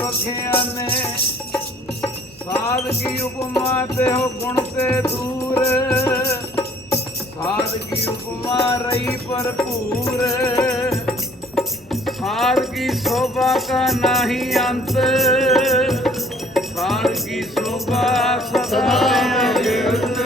ਪਖਿਆ ਨੇ। ਸਾਦਗੀ ਉਪਮਾ ਤੇ ਹੋ ਗੁਣ ਤੇ ਦੂਰ। ਸਾਦਗੀ ਉਪਮਾ ਰਹੀ ਭਰਪੂਰ। ਸਾਦਗੀ ਸੋਭਾ ਕਾ ਨਹੀਂ ਅੰਤ। ਸਾਦਗੀ ਸੋਭਾ ਸਦਾ ਰਹਿ ਗਿਰਤ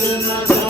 Krishna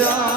자.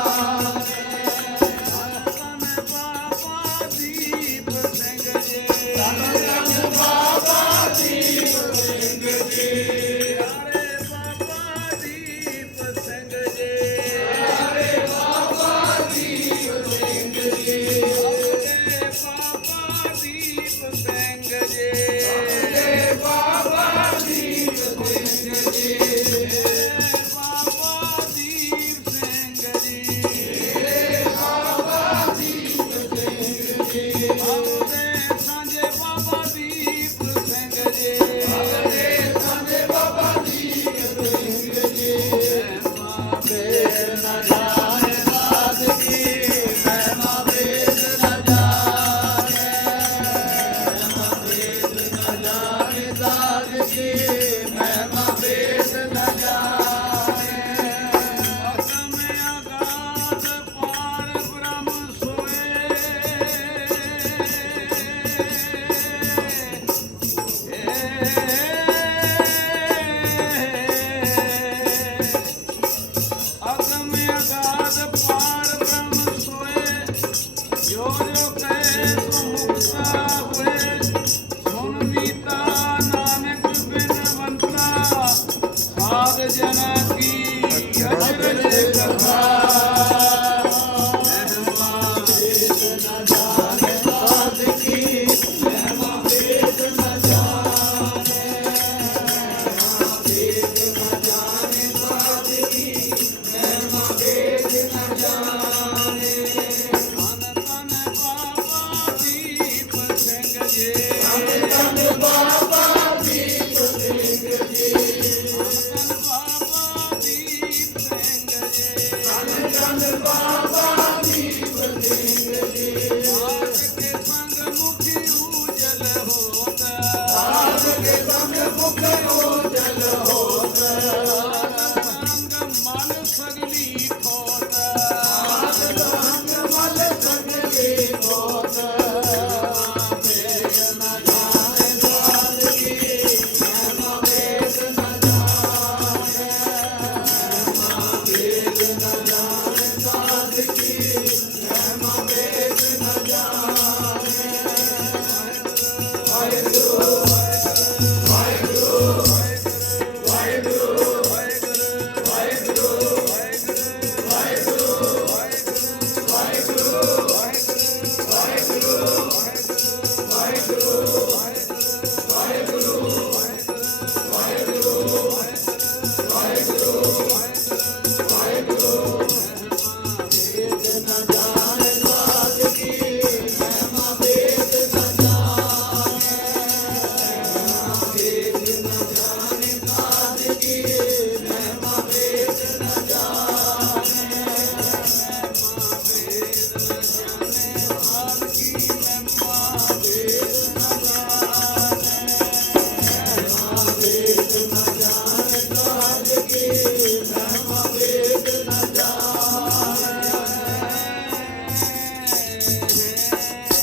Vamos,